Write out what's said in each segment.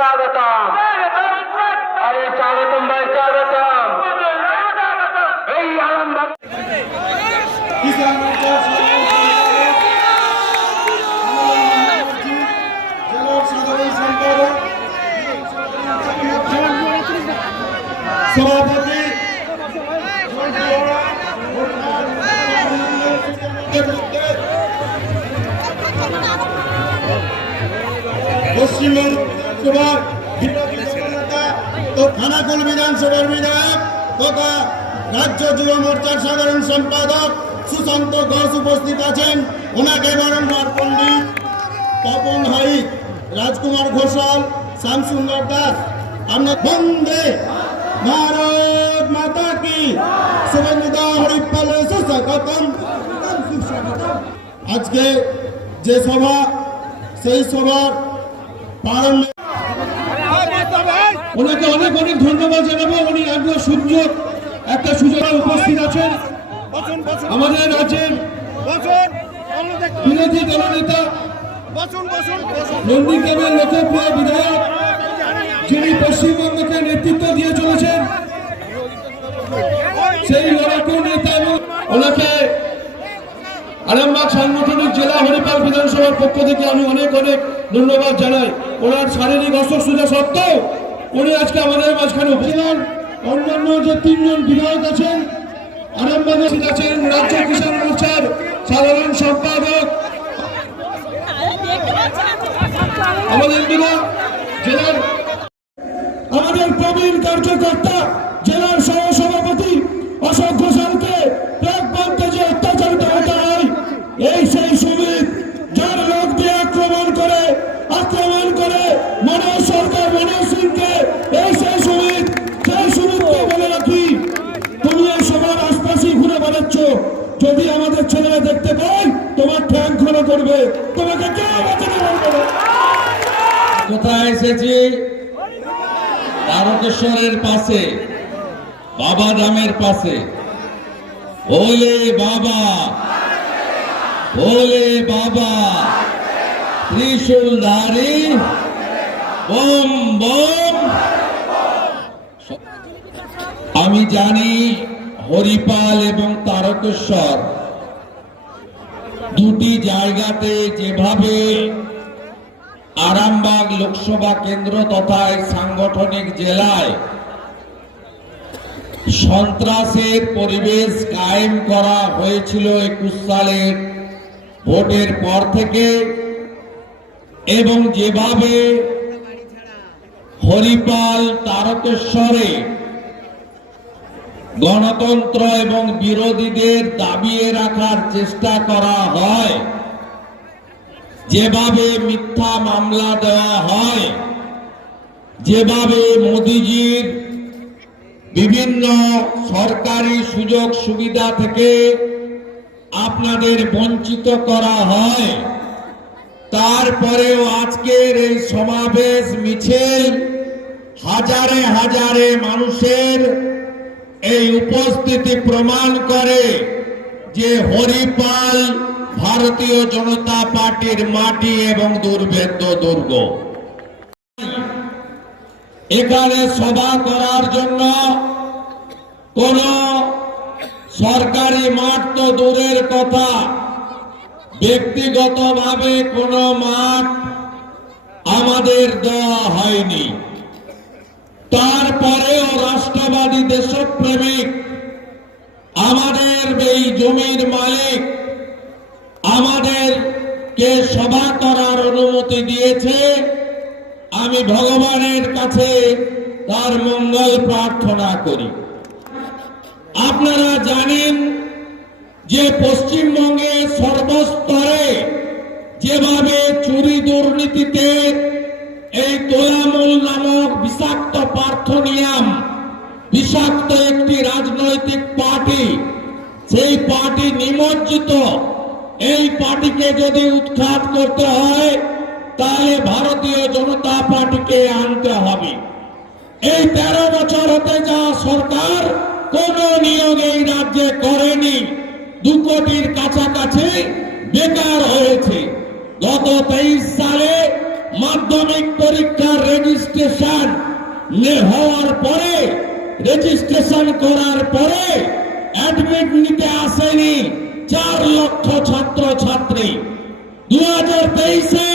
স্বাগতম। আরে স্বাগতম ভাই স্বাগতম। এই আলমবাগ সভাপতি পশ্চিমবঙ্গ সভার নেতা ও খানাকুল বিধানসভার বিধায়ক তথা রাজ্য যুব মোর্চার সাধারণ সম্পাদক সুশান্ত ঘোষ উপস্থিত আছেন। ওনাকে পণ্ডিত তপন হাইক রাজকুমার ঘোষাল, শ্যামসুন্দর দাস। আমরা বন্দে ভারত মাতা কি। আজকে যে সভা, সেই সভার প্রারম্ভে ওনাকে অনেক অনেক ধন্যবাদ জানাব। উনি একদম সুযোগ একটা সুযোগ উপস্থিত আছেন। আমাদের রাজ্যের বিরোধী দলনেতা নন্দীগ্রামের লোকপ্রিয় বিধায়ক, যিনি পশ্চিমবঙ্গকে নেতৃত্ব দিয়ে চলেছেন, সেই লড়াকু নেতা ওনাকে আরামবাগ সাংগঠনিক জেলা হরিপাল বিধানসভার পক্ষ থেকে আমি অনেক অনেক ধন্যবাদ জানাই। ওনার শারীরিক অসুখ সুবিধা সত্ত্বেও উনি আজকে আমাদের মাঝখানে উপস্থিত। অন্যান্য যে তিনজন বিধায়ক আছেন, আরামবাগে আছেন রাজ্য কিষাণ মোর্চার সাধারণ সম্পাদক আমাদের জেলার আমাদের প্রবীণ কার্যকর্তা, জেলার সহসভাপতি অশোক এসেছি তারকেশ্বরের পাশে, বাবা ধামের পাশে। ওলে বাবা ওলে বাবা, ত্রিশূলধারী, বোম বোম। আমি জানি হরিপাল এবং তারকেশ্বর দুটি জায়গাতে যেভাবে আরামবাগ লোকসভা কেন্দ্র তথা সাংগঠনিক জেলায় সন্ত্রাসের পরিবেশ কায়েম করা হয়েছিল একুশ সালের ভোটের পর থেকে এবং যেভাবে হরিপাল তারকেশ্বরে গণতন্ত্র এবং বিরোধীদের দাবিয়ে রাখার চেষ্টা করা হয় যেভাবে মিথ্যা মামলা দেওয়া হয়, যেভাবে মোদিজির বিভিন্ন সরকারি সুযোগ সুবিধা থেকে আপনাদের বঞ্চিত করা হয়, তারপরেও আজকের এই সমাবেশ মিছিল হাজারে হাজারে মানুষের এই উপস্থিতি প্রমাণ করে যে হরিপাল ভারতীয় জনতা পার্টির মাটি এবং দুর্ভেদ্য দুর্গ। এখানে সভা করার জন্য কোন সরকারি মাঠ তো দূরের কথা। ব্যক্তিগতভাবে কোনো মাঠ আমাদের দেওয়া হয়নি। তারপরেও রাষ্ট্রবাদী দেশপ্রেমিক জমির মালিক আমাদেরকে সভা করার অনুমতি দিয়েছে। আমি ভগবানের কাছে তার মঙ্গল প্রার্থনা করি। আপনারা জানেন যে পশ্চিমবঙ্গে সর্বস্তরে যেভাবে চুরি দুর্নীতিতে এই তোলামূল নামক বিষাক্ত পার্থনিয়াম, বিষাক্ত একটি রাজনৈতিক পার্টি সেই পার্টি নিমজ্জিত। এই পার্টিকে যদি উৎখাত করতে হয়, তাহলে ভারতীয় জনতা পার্টিকে আনতে হবে। এই তেরো বছর হতে যাওয়া সরকার কোন নিয়োগ এই রাজ্যে করেনি, দু কোটির কাছাকাছি বেকার হয়েছে। গত তেইশ সালে মাধ্যমিক পরীক্ষার রেজিস্ট্রেশন হওয়ার পরে রেজিস্ট্রেশন করার পরে অ্যাডমিট নিতে আসেনি। চার লক্ষ ছাত্র ছাত্রী দু হাজার তেইশে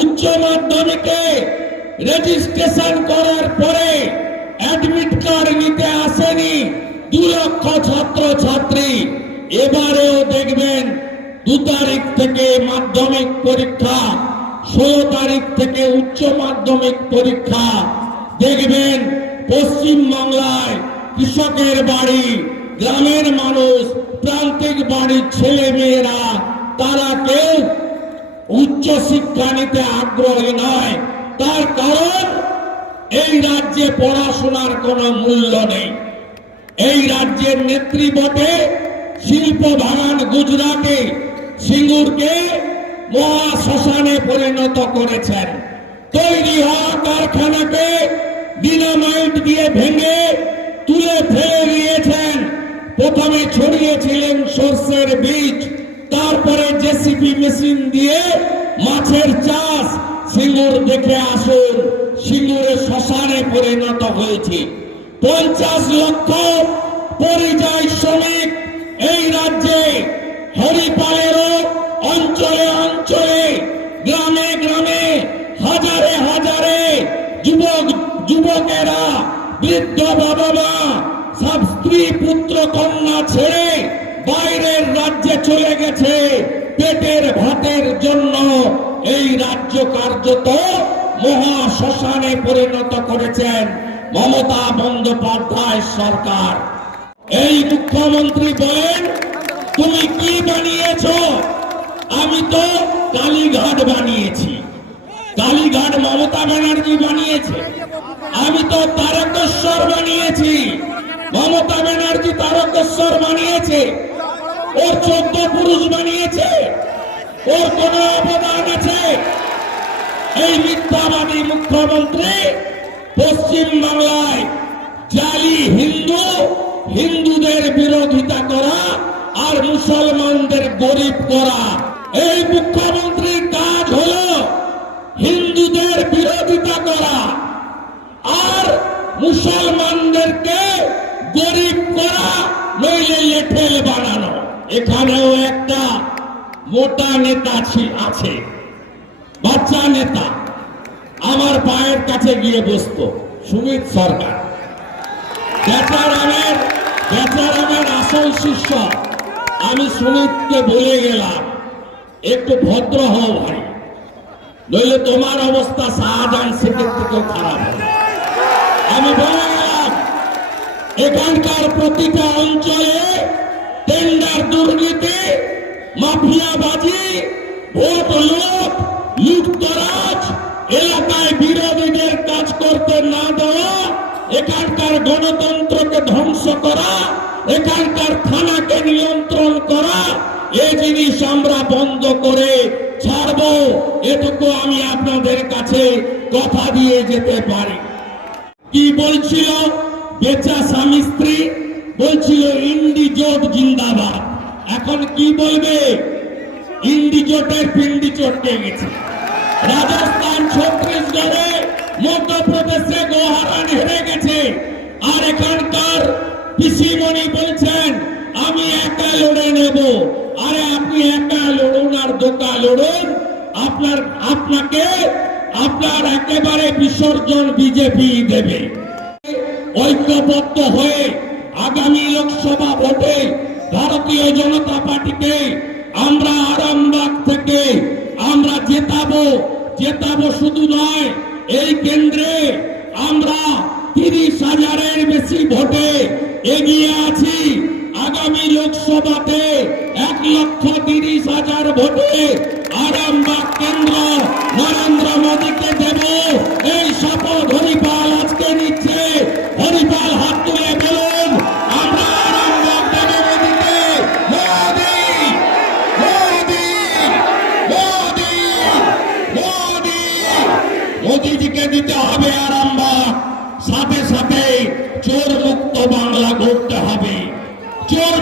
উচ্চ মাধ্যমিকে রেজিস্ট্রেশন করার পরে অ্যাডমিট কার্ড নিতে আসেনি দু লক্ষ ছাত্র ছাত্রী এবারেও দেখবেন দু তারিখ থেকে মাধ্যমিক পরীক্ষা, ষোলো তারিখ থেকে উচ্চ মাধ্যমিক পরীক্ষা। দেখবেন পশ্চিম বাংলায় কৃষকের বাড়ি গ্রামের মানুষ, প্রান্তিক বাড়ির ছেলে মেয়েরা তারা কেউ উচ্চ শিক্ষা নিতে আগ্রহী নয়। তার কারণ, এই রাজ্যে পড়াশোনার কোনো মূল্য নেই। এই রাজ্যের নেত্রী শিল্প বাগান গুজরাটে সিঙ্গুরকে মহা শ্মশানে পরিণত করেছেন। তৈরি হওয়া কারখানাকে ডিনামাইট দিয়ে ভেঙে তুলে ফেলে দিয়েছেন। প্রথমে ছড়িয়েছিলেন সর্ষের বীজ, তারপরে জেসিপি মেশিন দিয়ে মাছের চাষ সিঙ্গুর দেখে আসুন, সিঙ্গুরে শ্মশানে পরিণত হয়েছে। পঞ্চাশ লক্ষ পরিযায়ী শ্রমিক এই রাজ্যে হরিপালেরও অঞ্চলে অঞ্চলে, গ্রামে গ্রামে, হাজারে হাজারে যুবক, যুবকেরা, বৃদ্ধ বাবা মা সব স্ত্রী পুত্র কন্যা ছেড়ে বাইরের রাজ্যে চলে গেছে পেটের ভাতের জন্য। এই রাজ্য কার্যত মহা শ্মশানে পরিণত করেছেন মমতা বন্দ্যোপাধ্যায় সরকার। এই মুখ্যমন্ত্রী বলেন, তুমি কি বানিয়েছ? আমি তো কালীঘাট বানিয়েছি। কালীঘাট মমতা ব্যানার্জি বানিয়েছে। আমি তো তারকেশ্বর বানিয়েছি। মমতা ব্যানার্জি তারকেশ্বর বানিয়েছে। ওর চোদ্দ পুরুষ বানিয়েছে। ওর কোন অবদান আছে। এই মিথ্যাবাদী মুখ্যমন্ত্রী পশ্চিম বাংলায় জালি হিন্দু, হিন্দুদের বিরোধিতা করা আর মুসলমানদের গরিব করা। এই মুখ্যমন্ত্রীর কাজ হলো হিন্দুদের বিরোধিতা করা আর মুসলমানদেরকে গরিব করা নইলে লেঠেল বানানো এখানেও একটা মোটা নেতা আছে। বাচ্চা নেতা। আমার পায়ের কাছে গিয়ে বসতো, সুমিত সরকার। বেচারামের বেচারামের আসল শিষ্য। আমি সুমিতকে বলে গেলাম, একটু ভদ্র হও ভাই। নইলে তোমার অবস্থা শাহজাহান শেখের থেকেও খারাপ হবে। আমি বলে গেলাম, এখানকার প্রতিটা অঞ্চলে টেন্ডার দুর্নীতি মাফিয়াবাজি, ভোট লোক লুটতরাজ এলাকায় বিরোধীদের কাজ করতে না দেওয়া, এখানকার গণতন্ত্রকে ধ্বংস করা, এখানকার থানাকে নিয়ন্ত্রণ করা এই জিনিস আমরা বন্ধ করে ছাড়বো। এটুকু আমি আপনাদের কাছে কথা দিয়ে যেতে পারি। কি বলছিল? বেচা স্বামী স্ত্রী? বলছিল, ইন্ডি জোট জিন্দাবাদ। এখন কি বলবে? ইন্ডি জোটের পিন্ডি চটকে গেছে। রাজস্থান, ছত্তিশগড়ে মধ্যপ্রদেশে গোহারান হেরে গেছে। আর এখানকার পিসিমণি বলছেন, আমি একা লড়ে নেব। আরে আপনি একা লড়ুন আর দোকা লড়ুন। আপনার, আপনাকে, আপনার একেবারে বিসর্জন বিজেপি দেবে। ঐক্যবদ্ধ হয়ে আগামী লোকসভা ভোটে ভারতীয় জনতা পার্টিকে আমরা আরামবাগ থেকে আমরা জেতাবো জেতাবো শুধু নয়, এই কেন্দ্রে আমরা তিরিশ হাজারের বেশি ভোটে এগিয়ে আছি। আগামী লোকসভাতে এক লক্ষ তিরিশ হাজার ভোটে আরামবাগ কেন্দ্র নরেন্দ্র মোদীকে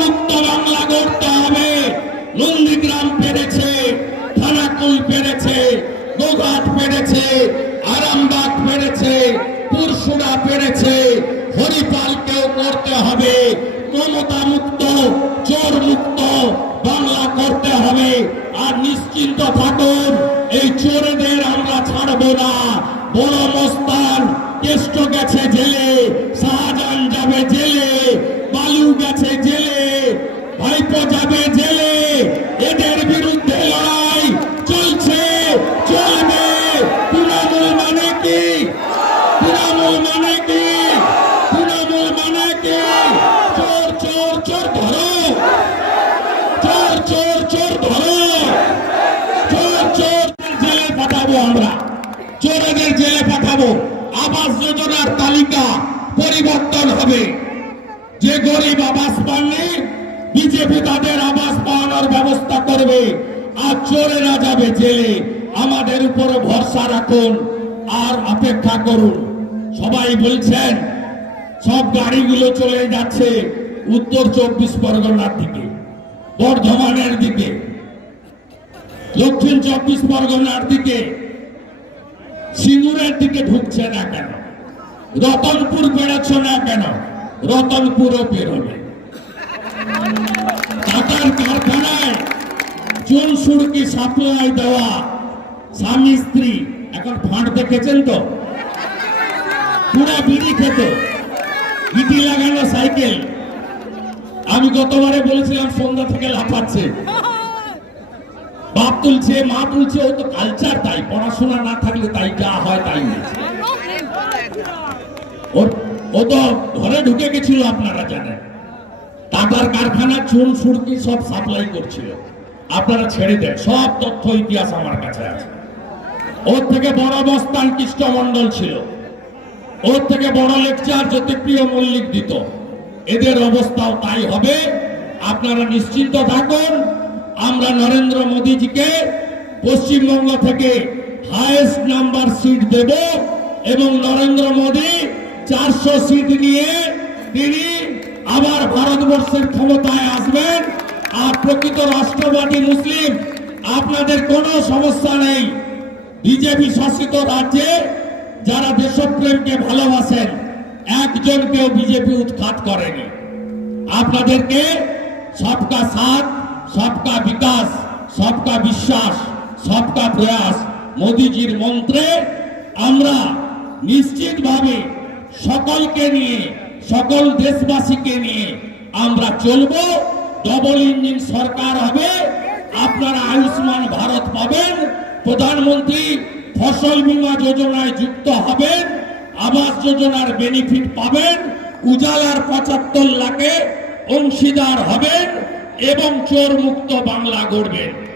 মুক্ত বাংলা করতে হবে নন্দীগ্রাম পেরেছে থানাকুল পেরেছে, গোঘাট পেরেছে, আরামবাগ পেরেছে পুরসুরা পেরেছে। হরিপালকেও করতে হবে। মমতা মুক্ত চোর মুক্ত বাংলা করতে হবে। আর নিশ্চিন্ত থাকুন, এই চোরদের আমরা ছাড়ব না। বড় মস্তান, কেষ্ট গেছে জেলে চোরেদের জেলে পাঠাবো। আবাস যোজনার তালিকা পরিবর্তন হবে। যে গরিব আবাস পাননি বিজেপি তাদের আবাস পাওয়ানোর ব্যবস্থা করবে। আর চোরেরা যাবে জেলে। আমাদের উপরে ভরসা রাখুন আর অপেক্ষা করুন। সবাই বলছেন, সব গাড়িগুলো চলে যাচ্ছে উত্তর চব্বিশ পরগনার দিকে, বর্ধমানের দিকে। দক্ষিণ চব্বিশ পরগনার দিকে সিঙ্গুরের দিকে ঢুকছে না কেন? রতনপুর বেড়াচ্ছ না কেন? রতনপুরও বেরোবে টাটার কারখানায় চুন সুড়কি সাপ্লাই দেওয়া স্বামী স্ত্রী। এখন ফাঁট দেখেছেন তো? পুরা বিড়ি খেত। ইটি লাগানো সাইকেল। আমি গতবারে বলেছিলাম সন্ধ্যা থেকে লাফাচ্ছে। বাপ তুলছে, মা তুলছে ও তো কালচার তাই, পড়াশোনা না থাকলে তাই যা হয় তাই ও তো ঘরে ঢুকে গেছিল আপনারা জানেন। টাটার কারখানা, চুন, সুরকি সব সাপ্লাই করছিল। আপনারা ছেড়ে দেন, সব তথ্য, ইতিহাস আমার কাছে আছে। ওর থেকে বড় অবস্থান কৃষ্ণমন্ডল ছিল। ওর থেকে বড় লেকচার জ্যোতিপ্রিয় মল্লিক দিত। এদের অবস্থাও তাই হবে। আপনারা নিশ্চিন্ত থাকুন। আমরা নরেন্দ্র মোদীজিকে পশ্চিমবঙ্গ থেকে হায়েস্ট নাম্বার সিট দেব এবং নরেন্দ্র মোদী চারশো সিট নিয়ে তিনি আবার ভারতবর্ষের ক্ষমতায় আসবেন। আর প্রকৃত রাষ্ট্রবাদী মুসলিম, আপনাদের কোনো সমস্যা নেই। বিজেপি শাসিত রাজ্যে যারা দেশপ্রেমকে ভালোবাসেন, একজনকেও বিজেপি উৎখাত করেনি। আপনাদেরকে সবকা সাথ সবকা বিকাশ সবকা বিশ্বাস সবকা প্রয়াস। মোদিজির মন্ত্রে আমরা নিশ্চিতভাবে সকলকে নিয়ে, সকল দেশবাসীকে নিয়ে আমরা চলব। ডবল ইঞ্জিন সরকার হবে। আপনারা আয়ুষ্মান ভারত পাবেন। প্রধানমন্ত্রী ফসল বীমা যোজনায় যুক্ত হবেন। আবাস যোজনার বেনিফিট পাবেন। উজালার পঁচাত্তর লাখে অংশীদার হবেন। এবং চোর মুক্ত বাংলা গড়বেন